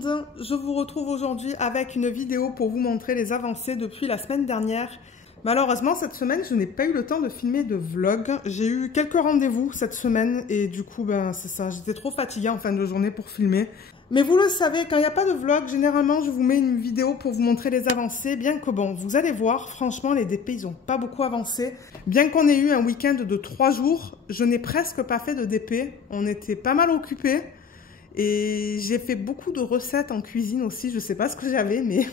monde, je vous retrouve aujourd'hui avec une vidéo pour vous montrer les avancées depuis la semaine dernière. Malheureusement, cette semaine, je n'ai pas eu le temps de filmer de vlog. J'ai eu quelques rendez-vous cette semaine et du coup, c'est ça, j'étais trop fatiguée en fin de journée pour filmer. Mais vous le savez, quand il n'y a pas de vlog, généralement, je vous mets une vidéo pour vous montrer les avancées. Bien que bon, vous allez voir, franchement, les DP, ils n'ont pas beaucoup avancé. Bien qu'on ait eu un week-end de 3 jours, je n'ai presque pas fait de DP. On était pas mal occupés. Et j'ai fait beaucoup de recettes en cuisine aussi. Je sais pas ce que j'avais, mais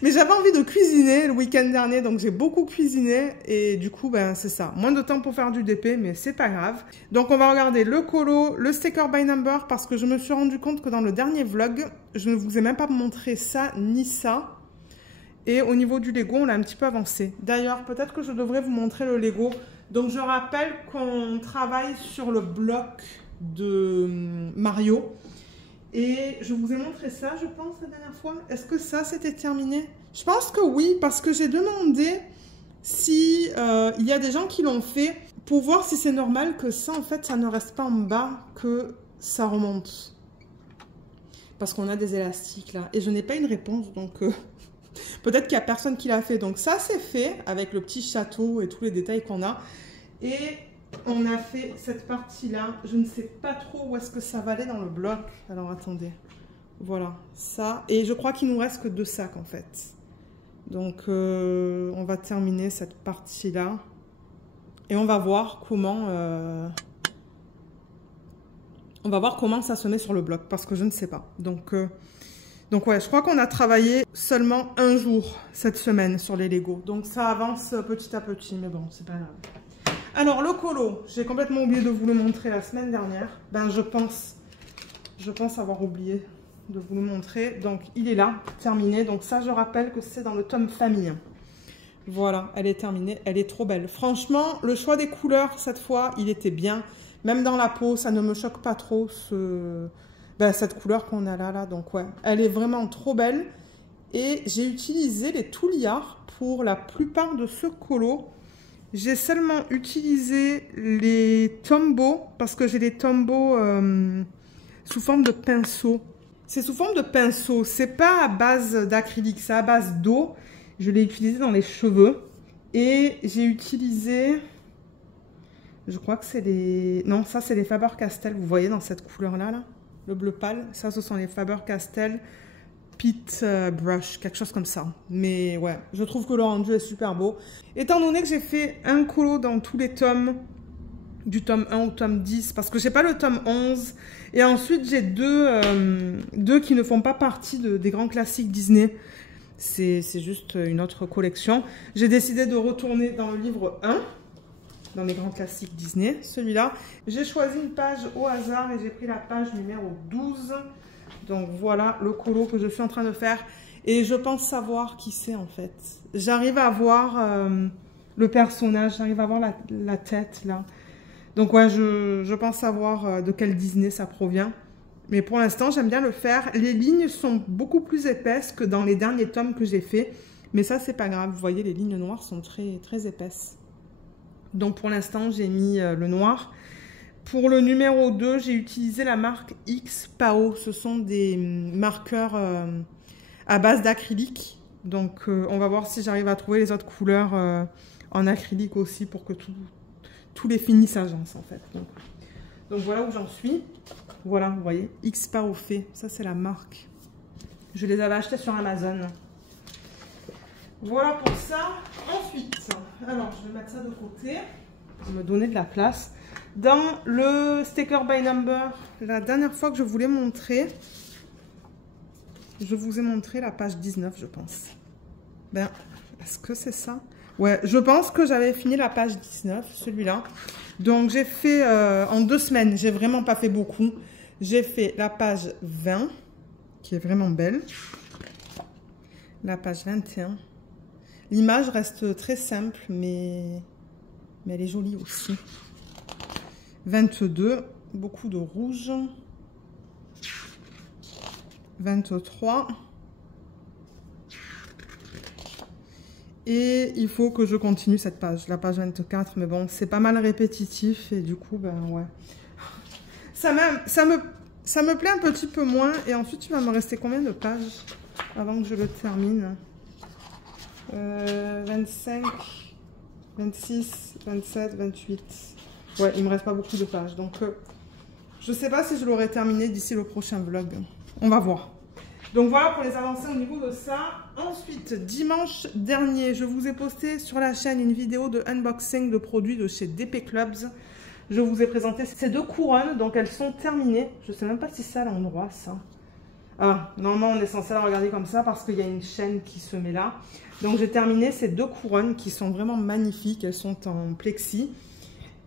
j'avais envie de cuisiner le week-end dernier, donc j'ai beaucoup cuisiné. Et du coup, c'est ça. Moins de temps pour faire du DP, mais c'est pas grave. Donc on va regarder le colo, le sticker by number, parce que je me suis rendu compte que dans le dernier vlog, je ne vous ai même pas montré ça ni ça. Et au niveau du Lego, on a un petit peu avancé. D'ailleurs, peut-être que je devrais vous montrer le Lego. Donc je rappelle qu'on travaille sur le bloc de Mario. Et je vous ai montré ça, je pense, la dernière fois. Est-ce que ça, c'était terminé? Je pense que oui, parce que j'ai demandé si il y a des gens qui l'ont fait pour voir si c'est normal que ça, en fait, ça ne reste pas en bas, que ça remonte. Parce qu'on a des élastiques, là. Et je n'ai pas une réponse, donc peut-être qu'il n'y a personne qui l'a fait. Donc ça, c'est fait, avec le petit château et tous les détails qu'on a. Et on a fait cette partie-là. Je ne sais pas trop où est-ce que ça va aller dans le bloc. Alors, attendez. Voilà, ça. Et je crois qu'il nous reste que 2 sacs, en fait. Donc, on va terminer cette partie-là. Et on va voir comment... on va voir comment ça se met sur le bloc, parce que je ne sais pas. Donc ouais, je crois qu'on a travaillé seulement un jour cette semaine sur les Lego. Donc, ça avance petit à petit, mais bon, c'est pas grave. Alors, le colo, j'ai complètement oublié de vous le montrer la semaine dernière. Je pense avoir oublié de vous le montrer. Donc, il est là, terminé. Donc, ça, je rappelle que c'est dans le tome famille. Voilà, elle est terminée. Elle est trop belle. Franchement, le choix des couleurs, cette fois, il était bien. Même dans la peau, ça ne me choque pas trop, cette couleur qu'on a là. Donc, ouais, elle est vraiment trop belle. Et j'ai utilisé les touliards pour la plupart de ce colo. J'ai seulement utilisé les tombeaux, parce que j'ai des tombeaux sous forme de pinceau. C'est sous forme de pinceau, c'est pas à base d'acrylique, c'est à base d'eau. Je l'ai utilisé dans les cheveux. Et j'ai utilisé, je crois que c'est les... Non, ça c'est les Faber-Castell, vous voyez dans cette couleur-là, là, le bleu pâle. Ça, ce sont les Faber-Castell Pit Brush, quelque chose comme ça. Mais ouais, je trouve que le rendu est super beau. Étant donné que j'ai fait un colo dans tous les tomes, du tome 1 au tome 10, parce que j'ai pas le tome 11, et ensuite j'ai deux qui ne font pas partie des grands classiques Disney. C'est juste une autre collection. J'ai décidé de retourner dans le livre 1, dans les grands classiques Disney, celui-là. J'ai choisi une page au hasard et j'ai pris la page numéro 12. Donc voilà le colo que je suis en train de faire. Et je pense savoir qui c'est en fait. J'arrive à voir le personnage, j'arrive à voir la tête là. Donc ouais, je pense savoir de quel Disney ça provient. Mais pour l'instant, j'aime bien le faire. Les lignes sont beaucoup plus épaisses que dans les derniers tomes que j'ai fait. Mais ça, c'est pas grave. Vous voyez, les lignes noires sont très, très épaisses. Donc pour l'instant, j'ai mis le noir. Pour le numéro 2, j'ai utilisé la marque X-Pao. Ce sont des marqueurs à base d'acrylique. Donc, on va voir si j'arrive à trouver les autres couleurs en acrylique aussi pour que tous les finis s'agencent en fait. Donc, voilà où j'en suis. Voilà, vous voyez, X-Pao fait. Ça, c'est la marque. Je les avais achetés sur Amazon. Voilà pour ça. Ensuite, alors, je vais mettre ça de côté pour me donner de la place. Dans le sticker by number, la dernière fois que je vous l'ai montré, je vous ai montré la page 19, je pense. Est-ce que c'est ça? Ouais, je pense que j'avais fini la page 19, celui-là. Donc, j'ai fait en 2 semaines, j'ai vraiment pas fait beaucoup. J'ai fait la page 20, qui est vraiment belle. La page 21. L'image reste très simple, mais elle est jolie aussi. 22, beaucoup de rouge. 23. Et il faut que je continue cette page, la page 24. Mais bon, c'est pas mal répétitif et du coup, ouais. Ça me ça me plaît un petit peu moins. Et ensuite, il va me rester combien de pages avant que je le termine? 25, 26, 27, 28. Ouais, il me reste pas beaucoup de pages. Donc, je sais pas si je l'aurai terminé d'ici le prochain vlog. On va voir. Donc voilà pour les avancées au niveau de ça. Ensuite, dimanche dernier, je vous ai posté sur la chaîne une vidéo de unboxing de produits de chez DP Clubs. Je vous ai présenté ces 2 couronnes, donc elles sont terminées. Je sais même pas si c'est à l'endroit ça. Ah, normalement on est censé la regarder comme ça parce qu'il y a une chaîne qui se met là. Donc j'ai terminé ces 2 couronnes qui sont vraiment magnifiques. Elles sont en plexi.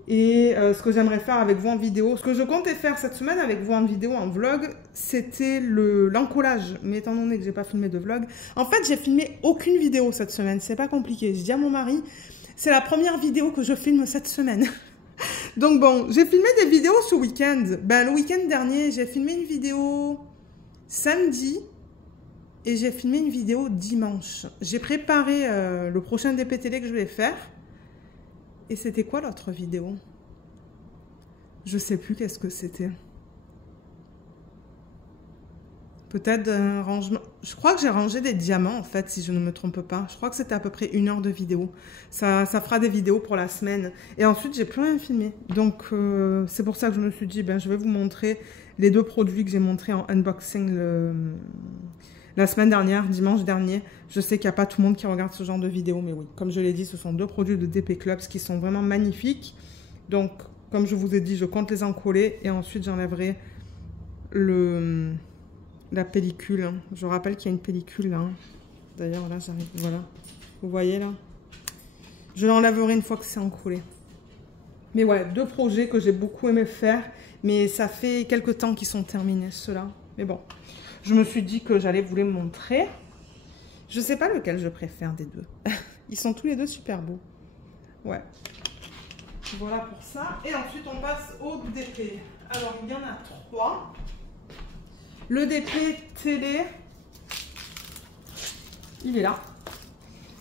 Et ce que j'aimerais faire avec vous en vidéo, ce que je comptais faire cette semaine avec vous en vidéo, en vlog, c'était l'encollage. Mais étant donné que j'ai pas filmé de vlog, en fait j'ai filmé aucune vidéo cette semaine. C'est pas compliqué. Je dis à mon mari, c'est la première vidéo que je filme cette semaine. Donc bon, j'ai filmé des vidéos ce week-end. Ben le week-end dernier, j'ai filmé une vidéo samedi et j'ai filmé une vidéo dimanche. J'ai préparé le prochain DP télé que je vais faire. Et c'était quoi l'autre vidéo? Je sais plus qu'est-ce que c'était. Peut-être un rangement. Je crois que j'ai rangé des diamants en fait, si je ne me trompe pas. Je crois que c'était à peu près 1 heure de vidéo. Ça fera des vidéos pour la semaine. Et ensuite, j'ai plus rien filmé. Donc, c'est pour ça que je me suis dit, ben, je vais vous montrer les 2 produits que j'ai montrés en unboxing la semaine dernière, dimanche dernier. Je sais qu'il n'y a pas tout le monde qui regarde ce genre de vidéo, mais oui, comme je l'ai dit, ce sont 2 produits de DP Clubs qui sont vraiment magnifiques. Donc, comme je vous ai dit, je compte les encoller et ensuite j'enlèverai la pellicule. Je rappelle qu'il y a une pellicule là. D'ailleurs, là, j'arrive, voilà. Vous voyez là? Je l'enlèverai une fois que c'est encollé. Mais ouais, 2 projets que j'ai beaucoup aimé faire, mais ça fait quelques temps qu'ils sont terminés, ceux-là. Mais bon. Je me suis dit que j'allais vous les montrer. Je ne sais pas lequel je préfère des 2. Ils sont tous les 2 super beaux. Ouais. Voilà pour ça. Et ensuite, on passe au DP. Alors, il y en a 3. Le DP télé, il est là.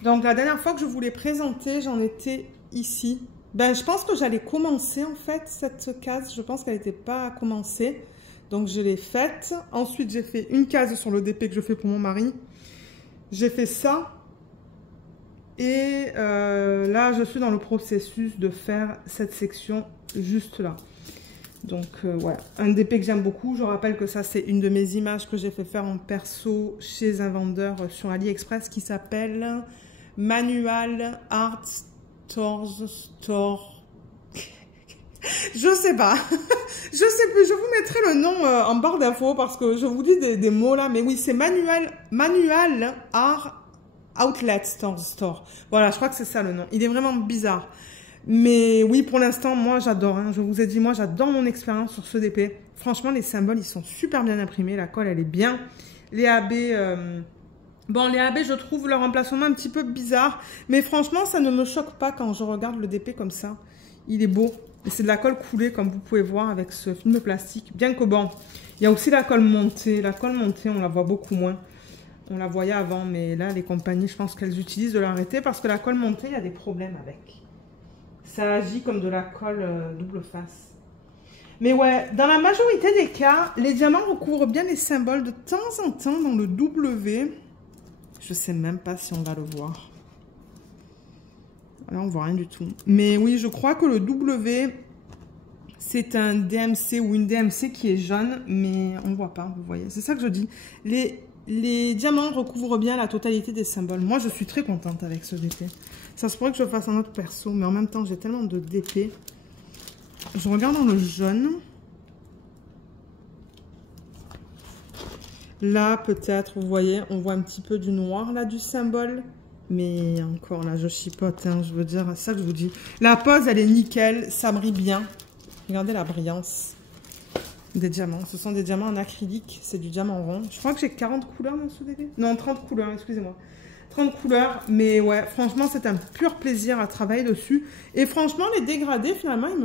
Donc, la dernière fois que je vous l'ai présenté, j'en étais ici. Ben, je pense que j'allais commencer, en fait, cette case. Je pense qu'elle n'était pas commencée. Donc, je l'ai faite. Ensuite, j'ai fait une case sur le DP que je fais pour mon mari. J'ai fait ça. Et là, je suis dans le processus de faire cette section juste là. Donc, ouais, un DP que j'aime beaucoup. Je rappelle que ça, c'est une de mes images que j'ai fait faire en perso chez un vendeur sur AliExpress qui s'appelle Manual Art Store. Je sais pas. Je sais plus. Je vous mettrai le nom en barre d'infos parce que je vous dis des mots là. Mais oui, c'est Manual Art Outlet Store. Voilà, je crois que c'est ça le nom. Il est vraiment bizarre. Mais oui, pour l'instant, moi, j'adore. Hein. Je vous ai dit, moi, j'adore mon expérience sur ce DP. Franchement, les symboles, ils sont super bien imprimés. La colle, elle est bien. Les AB... Bon, les AB, je trouve leur emplacement un petit peu bizarre. Mais franchement, ça ne me choque pas quand je regarde le DP comme ça. Il est beau. Et c'est de la colle coulée, comme vous pouvez voir, avec ce film plastique. Bien que bon, il y a aussi la colle montée. La colle montée, on la voit beaucoup moins. On la voyait avant, mais là, les compagnies, je pense qu'elles utilisent de l'arrêter parce que la colle montée, il y a des problèmes avec. Ça agit comme de la colle double face. Mais ouais, dans la majorité des cas, les diamants recouvrent bien les symboles de temps en temps dans le W. Je sais même pas si on va le voir. Là, on voit rien du tout. Mais oui, je crois que le W, c'est un DMC ou une DMC qui est jaune, mais on ne voit pas, vous voyez. C'est ça que je dis. Les diamants recouvrent bien la totalité des symboles. Moi, je suis très contente avec ce DP. Ça se pourrait que je fasse un autre perso, mais en même temps, j'ai tellement de DP. Je regarde dans le jaune. Là, peut-être, vous voyez, on voit un petit peu du noir, là, du symbole. Mais encore, là, je chipote, hein, je veux dire, c'est ça que je vous dis. La pose, elle est nickel, ça brille bien. Regardez la brillance des diamants. Ce sont des diamants en acrylique, c'est du diamant rond. Je crois que j'ai 40 couleurs dans ce DP. Non, 30 couleurs, excusez-moi. 30 couleurs, mais ouais, franchement, c'est un pur plaisir à travailler dessus. Et franchement, les dégradés, finalement, ils ne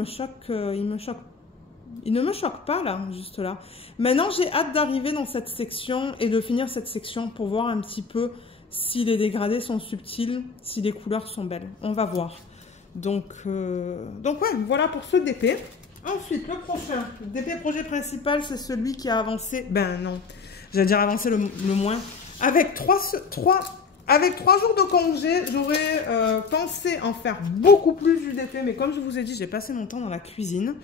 me choquent pas, là, juste là. Maintenant, j'ai hâte d'arriver dans cette section et de finir cette section pour voir un petit peu si les dégradés sont subtils, si les couleurs sont belles. On va voir. Donc ouais, voilà pour ce DP. Ensuite, le prochain, DP projet principal, c'est celui qui a avancé, ben non, j'allais dire avancé le moins. Avec 3 jours de congé, j'aurais pensé en faire beaucoup plus du DP, mais comme je vous ai dit, j'ai passé mon temps dans la cuisine,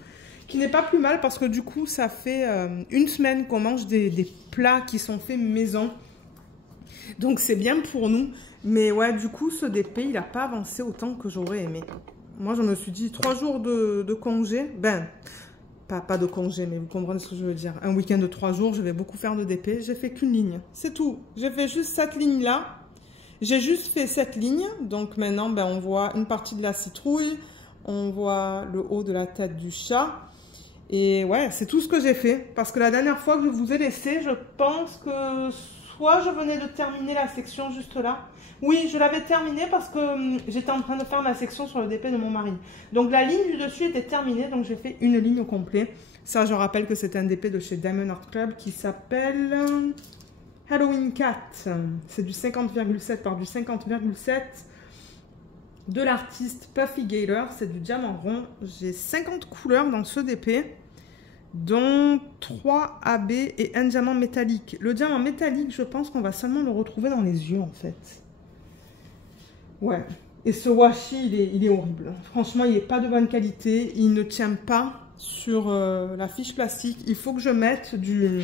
qui n'est pas plus mal parce que du coup, ça fait une semaine qu'on mange des plats qui sont faits maison. Donc c'est bien pour nous, mais ouais, du coup, ce DP, il n'a pas avancé autant que j'aurais aimé. Moi, je me suis dit 3 jours de congé, ben, pas de congé, mais vous comprenez ce que je veux dire. Un week-end de 3 jours, je vais beaucoup faire de DP. J'ai fait qu'une ligne, c'est tout. J'ai fait juste cette ligne-là. J'ai juste fait cette ligne. Donc maintenant, ben, on voit une partie de la citrouille. On voit le haut de la tête du chat. Et ouais, c'est tout ce que j'ai fait. Parce que la dernière fois que je vous ai laissé, je pense que soit je venais de terminer la section juste là. Oui, je l'avais terminée parce que j'étais en train de faire ma section sur le DP de mon mari. Donc la ligne du dessus était terminée, donc j'ai fait une ligne au complet. Ça, je rappelle que c'est un DP de chez Diamond Art Club qui s'appelle Halloween Cat. C'est du 50,7 par du 50,7 de l'artiste Puffy Gaylor. C'est du diamant rond. J'ai 50 couleurs dans ce DP, dont 3 AB et un diamant métallique. Le diamant métallique, je pense qu'on va seulement le retrouver dans les yeux en fait. Ouais, et ce washi, il est horrible. Franchement, il n'est pas de bonne qualité. Il ne tient pas sur la fiche plastique. Il faut que je mette du...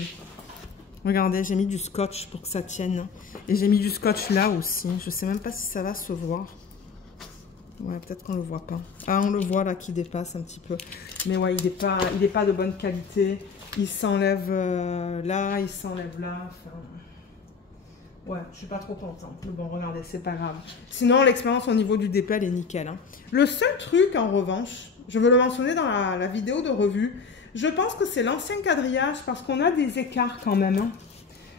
Regardez, j'ai mis du scotch pour que ça tienne. Et j'ai mis du scotch là aussi. Je ne sais même pas si ça va se voir. Ouais, peut-être qu'on ne le voit pas. Ah, on le voit là qui dépasse un petit peu. Mais ouais, il n'est pas de bonne qualité. Il s'enlève là, il s'enlève là. Enfin... Ouais, je suis pas trop contente. Mais bon, regardez, c'est pas grave. Sinon, l'expérience au niveau du DP, elle est nickel. Hein. Le seul truc, en revanche, je veux le mentionner dans la vidéo de revue, je pense que c'est l'ancien quadrillage parce qu'on a des écarts quand même. Hein.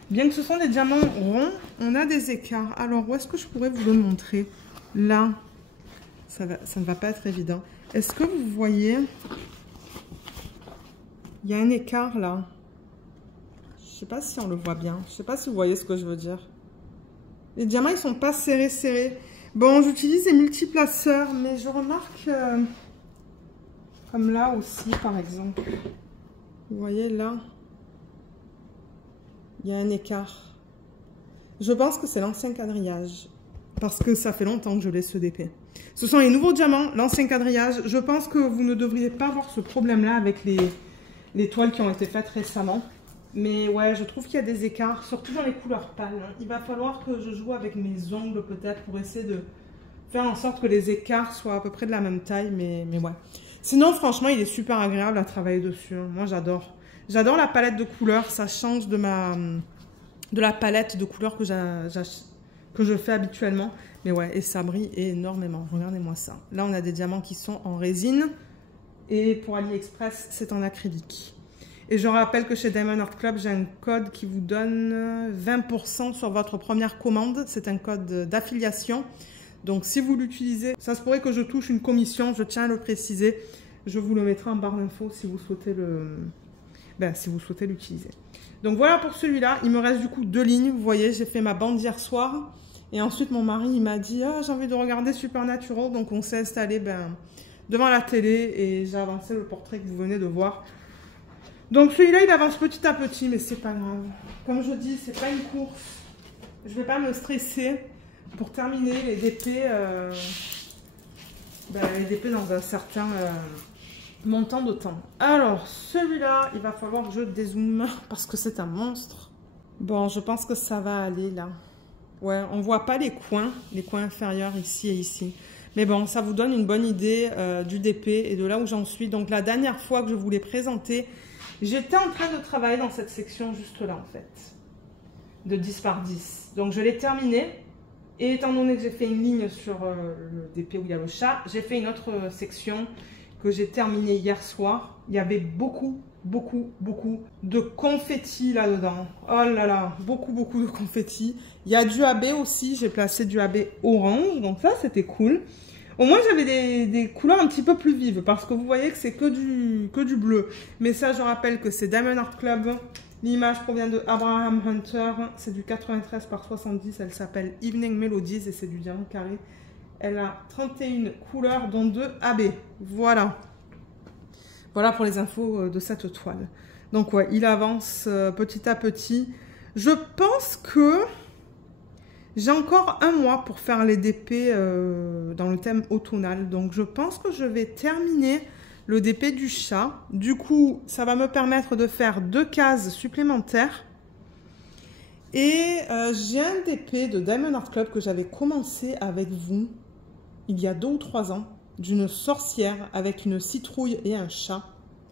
Bien que ce sont des diamants ronds, on a des écarts. Alors, où est-ce que je pourrais vous le montrer? Là, ça ne va pas être évident. Est-ce que vous voyez? Il y a un écart là. Je sais pas si on le voit bien. Je sais pas si vous voyez ce que je veux dire. Les diamants, ils sont pas serrés. Bon, j'utilise des multiplaceurs, mais je remarque... comme là aussi, par exemple. Vous voyez, là, il y a un écart. Je pense que c'est l'ancien quadrillage. Parce que ça fait longtemps que je l'ai ce DP. Ce sont les nouveaux diamants, l'ancien quadrillage. Je pense que vous ne devriez pas avoir ce problème-là avec les toiles qui ont été faites récemment. Mais ouais, je trouve qu'il y a des écarts, surtout dans les couleurs pâles. Il va falloir que je joue avec mes ongles peut-être pour essayer de faire en sorte que les écarts soient à peu près de la même taille. Mais ouais. Sinon, franchement, il est super agréable à travailler dessus. Moi, j'adore. J'adore la palette de couleurs. Ça change de la palette de couleurs que je fais habituellement. Mais ouais, et ça brille énormément. Regardez-moi ça. Là, on a des diamants qui sont en résine. Et pour AliExpress, c'est en acrylique. Et je rappelle que chez Diamond Art Club, j'ai un code qui vous donne 20% sur votre première commande. C'est un code d'affiliation. Donc, si vous l'utilisez, ça se pourrait que je touche une commission. Je tiens à le préciser. Je vous le mettrai en barre d'infos si vous souhaitez l'utiliser. Donc, voilà pour celui-là. Il me reste du coup 2 lignes. Vous voyez, j'ai fait ma bande hier soir. Et ensuite, mon mari, il m'a dit « Ah, j'ai envie de regarder Supernatural. » Donc, on s'est installé devant la télé et j'ai avancé le portrait que vous venez de voir. Donc celui-là, il avance petit à petit, mais c'est pas grave. Comme je dis, c'est pas une course. Je vais pas me stresser pour terminer les DP, dans un certain montant de temps. Alors, celui-là, il va falloir que je dézoome parce que c'est un monstre. Bon, je pense que ça va aller là. Ouais, on voit pas les coins inférieurs ici et ici. Mais bon, ça vous donne une bonne idée du DP et de là où j'en suis. Donc la dernière fois que je vous l'ai présenté, j'étais en train de travailler dans cette section juste là en fait, de 10 par 10. Donc je l'ai terminé et étant donné que j'ai fait une ligne sur le DP où il y a le chat, j'ai fait une autre section que j'ai terminée hier soir. Il y avait beaucoup de confetti là-dedans. Oh là là, beaucoup de confetti. Il y a du AB aussi, j'ai placé du AB orange, donc ça c'était cool. Au moins j'avais des couleurs un petit peu plus vives parce que vous voyez que c'est que du bleu. Mais ça, je rappelle que c'est Diamond Art Club. L'image provient de Abraham Hunter. C'est du 93 par 70. Elle s'appelle Evening Melodies et c'est du diamant carré. Elle a 31 couleurs dont 2 AB. Voilà. Voilà pour les infos de cette toile. Donc ouais, il avance petit à petit. Je pense que j'ai encore un mois pour faire les DP dans le thème automnal. Donc je pense que je vais terminer le DP du chat. Du coup, ça va me permettre de faire 2 cases supplémentaires. Et j'ai un DP de Diamond Art Club que j'avais commencé avec vous il y a 2 ou 3 ans. D'une sorcière avec une citrouille et un chat.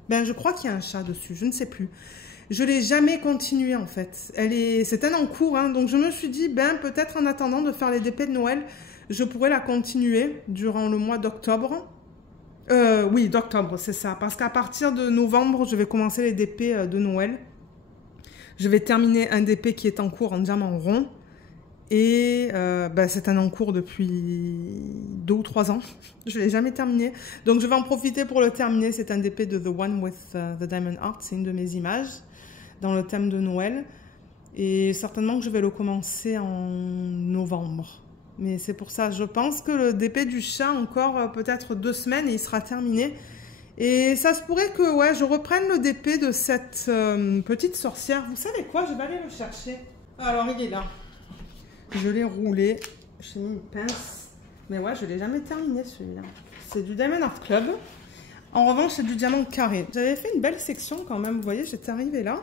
Ben, je crois qu'il y a un chat dessus, je ne sais plus. Je ne l'ai jamais continué en fait. C'est un en cours, hein, donc je me suis dit, ben peut-être en attendant de faire les DP de Noël, je pourrais la continuer durant le mois d'octobre. Oui, d'octobre, c'est ça. Parce qu'à partir de novembre, je vais commencer les DP de Noël. Je vais terminer un DP qui est en cours en diamant rond. Et ben, c'est un en cours depuis 2 ou 3 ans. Je ne l'ai jamais terminé. Donc je vais en profiter pour le terminer. C'est un DP de The One with the Diamond Art. C'est une de mes images dans le thème de Noël. Et certainement que je vais le commencer en novembre. Mais c'est pour ça, je pense que le DP du chat, encore peut-être 2 semaines et il sera terminé. Et ça se pourrait que ouais, je reprenne le DP de cette petite sorcière. Vous savez quoi? Je vais aller le chercher. Alors il est là. Je l'ai roulé, j'ai mis une pince, mais ouais, je ne l'ai jamais terminé celui-là. C'est du Diamond Art Club. En revanche, c'est du diamant carré. J'avais fait une belle section quand même, vous voyez, j'étais arrivée là.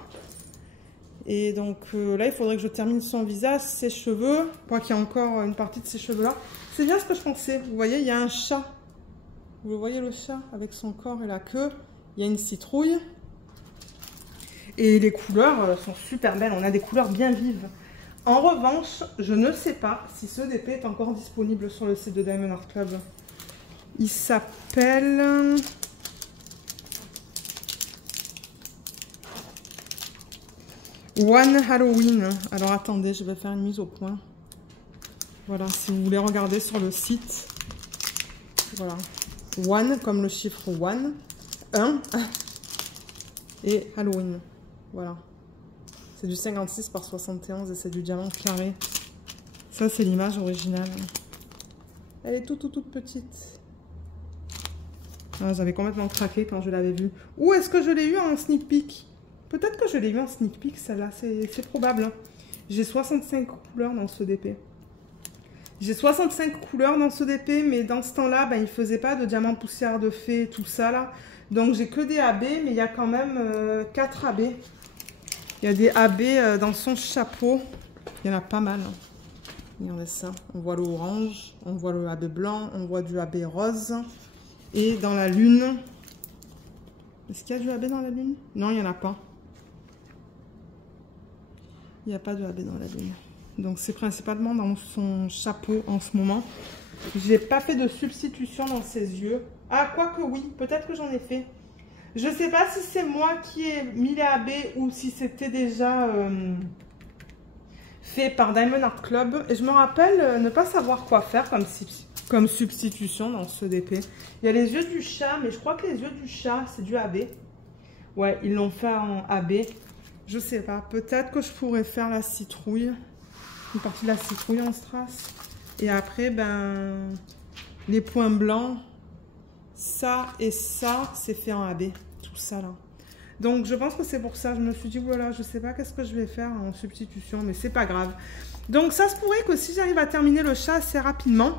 Et donc là, il faudrait que je termine son visage, ses cheveux. Je crois qu'il y a encore une partie de ses cheveux là. C'est bien ce que je pensais. Vous voyez, il y a un chat. Vous voyez le chat avec son corps et la queue. Il y a une citrouille. Et les couleurs sont super belles. On a des couleurs bien vives. En revanche, je ne sais pas si ce DP est encore disponible sur le site de Diamond Art Club. Il s'appelle... One Halloween. Alors attendez, je vais faire une mise au point. Voilà, si vous voulez regarder sur le site. Voilà. One comme le chiffre one. 1. Et Halloween. Voilà. C'est du 56 par 71 et c'est du diamant carré. Ça, c'est l'image originale. Elle est toute petite. Ah, j'avais complètement craqué quand je l'avais vue. Où est-ce que je l'ai eu en sneak peek? Peut-être que je l'ai eu en sneak peek, celle-là. C'est probable. J'ai 65 couleurs dans ce DP. J'ai 65 couleurs dans ce DP, mais dans ce temps-là, ben, il ne faisait pas de diamant poussière de fée, tout ça, là. Donc, j'ai que des AB, mais il y a quand même 4 AB. Il y a des AB dans son chapeau. Il y en a pas mal. Regardez ça. On voit l'orange, on voit le AB blanc, on voit du AB rose. Et dans la lune... Est-ce qu'il y a du AB dans la lune? Non, il n'y en a pas. Il n'y a pas de AB dans la lune. Donc c'est principalement dans son chapeau en ce moment. J'ai pas fait de substitution dans ses yeux. Ah, quoique oui, peut-être que j'en ai fait. Je ne sais pas si c'est moi qui ai mis les AB ou si c'était déjà fait par Diamond Art Club. Et je me rappelle ne pas savoir quoi faire comme substitution dans ce DP. Il y a les yeux du chat, mais je crois que les yeux du chat, c'est du AB. Ouais, ils l'ont fait en AB. Je sais pas, peut-être que je pourrais faire la citrouille. Une partie de la citrouille en strass. Et après, ben, les points blancs. Ça et ça, c'est fait en AB. Tout ça là. Donc, je pense que c'est pour ça. Je me suis dit, voilà, je sais pas qu'est-ce que je vais faire en substitution, mais c'est pas grave. Donc, ça se pourrait que si j'arrive à terminer le chat assez rapidement,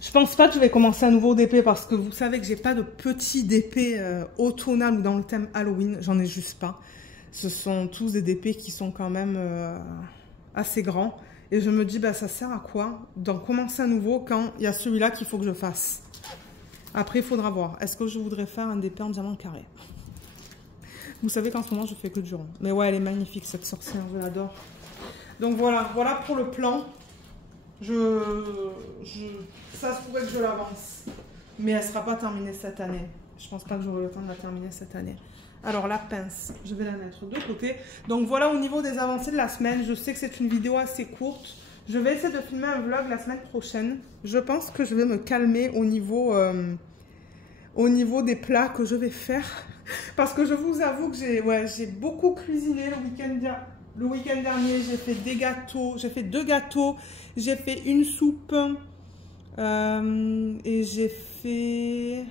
je pense pas que je vais commencer un nouveau DP parce que vous savez que j'ai pas de petit DP automnal ou dans le thème Halloween. J'en ai juste pas. Ce sont tous des DP qui sont quand même assez grands. Et je me dis, bah, ça sert à quoi d'en commencer un nouveau quand il y a celui-là qu'il faut que je fasse. Après, il faudra voir. Est-ce que je voudrais faire un DP en diamant carré? Vous savez qu'en ce moment, je fais que du rond. Mais ouais, elle est magnifique, cette sorcière. Je l'adore. Donc voilà, voilà pour le plan. Ça se pourrait que je l'avance. Mais elle ne sera pas terminée cette année. Je pense pas que j'aurai le temps de la terminer cette année. Alors, la pince, je vais la mettre de côté. Donc voilà au niveau des avancées de la semaine. Je sais que c'est une vidéo assez courte. Je vais essayer de filmer un vlog la semaine prochaine. Je pense que je vais me calmer au niveau des plats que je vais faire. Parce que je vous avoue que j'ai beaucoup cuisiné le week-end dernier. J'ai fait des gâteaux. J'ai fait 2 gâteaux. J'ai fait une soupe. Et j'ai fait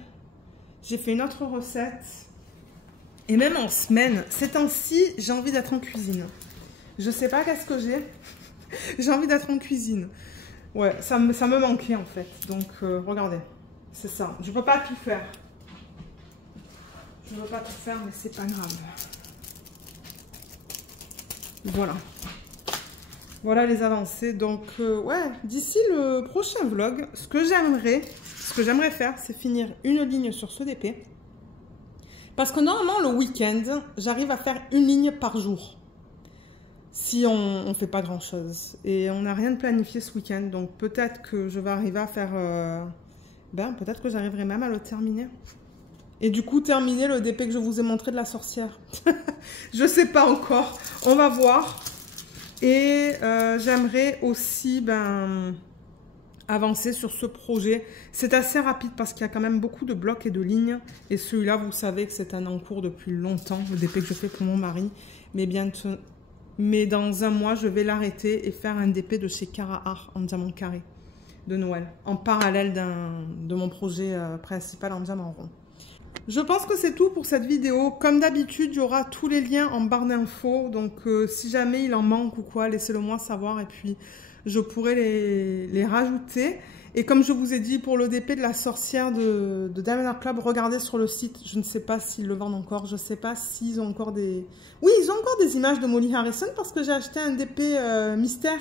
J'ai fait une autre recette. Et même en semaine, ces temps-ci, j'ai envie d'être en cuisine. Je sais pas qu'est-ce que j'ai. J'ai envie d'être en cuisine. Ouais, ça me manquait en fait. Donc, regardez. C'est ça. Je peux pas tout faire. Je veux pas tout faire, mais c'est pas grave. Voilà. Voilà les avancées. Donc, ouais, d'ici le prochain vlog, ce que j'aimerais faire, c'est finir une ligne sur ce DP. Parce que normalement, le week-end, j'arrive à faire une ligne par jour. Si on ne fait pas grand-chose. Et on n'a rien de planifié ce week-end. Donc, peut-être que je vais arriver à faire... peut-être que j'arriverai même à le terminer. Et du coup, terminer le DP que je vous ai montré de la sorcière. Je sais pas encore. On va voir. Et j'aimerais aussi avancer sur ce projet. C'est assez rapide parce qu'il y a quand même beaucoup de blocs et de lignes. Et celui-là, vous savez que c'est un en cours depuis longtemps. Le DP que je fais pour mon mari. Mais dans un mois, je vais l'arrêter et faire un DP de chez Cara Art en diamant carré de Noël. En parallèle de mon projet principal en diamant rond. Je pense que c'est tout pour cette vidéo. Comme d'habitude, il y aura tous les liens en barre d'infos. Donc, si jamais il en manque ou quoi, laissez-le moi savoir. Et puis, je pourrai les rajouter. Et comme je vous ai dit, pour le DP de la sorcière de Diamond Art Club, regardez sur le site. Je ne sais pas s'ils le vendent encore. Je ne sais pas s'ils ont encore des... Oui, ils ont encore des images de Molly Harrison parce que j'ai acheté un DP mystère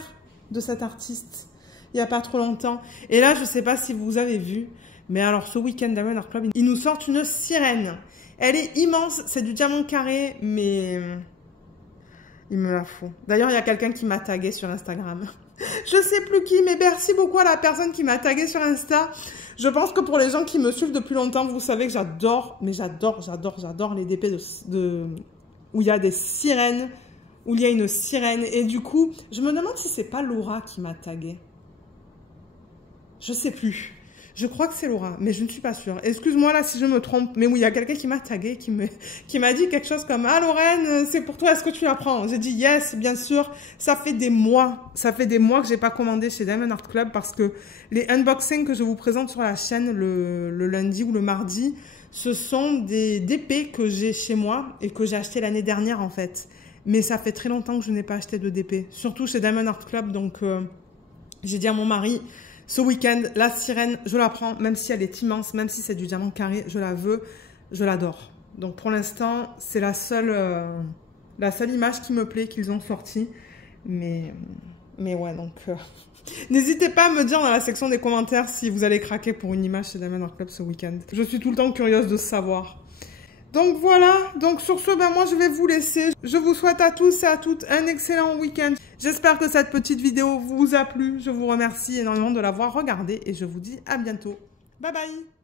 de cet artiste il n'y a pas trop longtemps. Et là, je ne sais pas si vous avez vu. Mais alors, ce week-end Diamond Art Club, ils nous sortent une sirène. Elle est immense, c'est du diamant carré, mais il me la faut. D'ailleurs, il y a quelqu'un qui m'a tagué sur Instagram. Je sais plus qui, mais merci beaucoup à la personne qui m'a tagué sur Insta. Je pense que pour les gens qui me suivent depuis longtemps, vous savez que j'adore, mais j'adore les DP où il y a des sirènes, où il y a une sirène. Et du coup, je me demande si c'est pas Laura qui m'a tagué. Je sais plus. Je crois que c'est Laura, mais je ne suis pas sûre. Excuse-moi là si je me trompe, mais oui, il y a quelqu'un qui m'a tagué, qui m'a dit quelque chose comme « Ah Lorraine, c'est pour toi, est-ce que tu la prends ?» J'ai dit « Yes, bien sûr. » Ça fait des mois que j'ai pas commandé chez Diamond Art Club parce que les unboxings que je vous présente sur la chaîne le lundi ou le mardi, ce sont des DP que j'ai chez moi et que j'ai acheté l'année dernière en fait. Mais ça fait très longtemps que je n'ai pas acheté de DP, surtout chez Diamond Art Club, donc j'ai dit à mon mari... Ce week-end, la sirène, je la prends, même si elle est immense, même si c'est du diamant carré, je la veux, je l'adore. Donc pour l'instant, c'est la seule image qui me plaît qu'ils ont sortie. Mais ouais, donc n'hésitez pas à me dire dans la section des commentaires si vous allez craquer pour une image chez Diamond Art Club ce week-end. Je suis tout le temps curieuse de savoir. Donc voilà, donc sur ce, moi je vais vous laisser. Je vous souhaite à tous et à toutes un excellent week-end. J'espère que cette petite vidéo vous a plu. Je vous remercie énormément de l'avoir regardée et je vous dis à bientôt. Bye bye!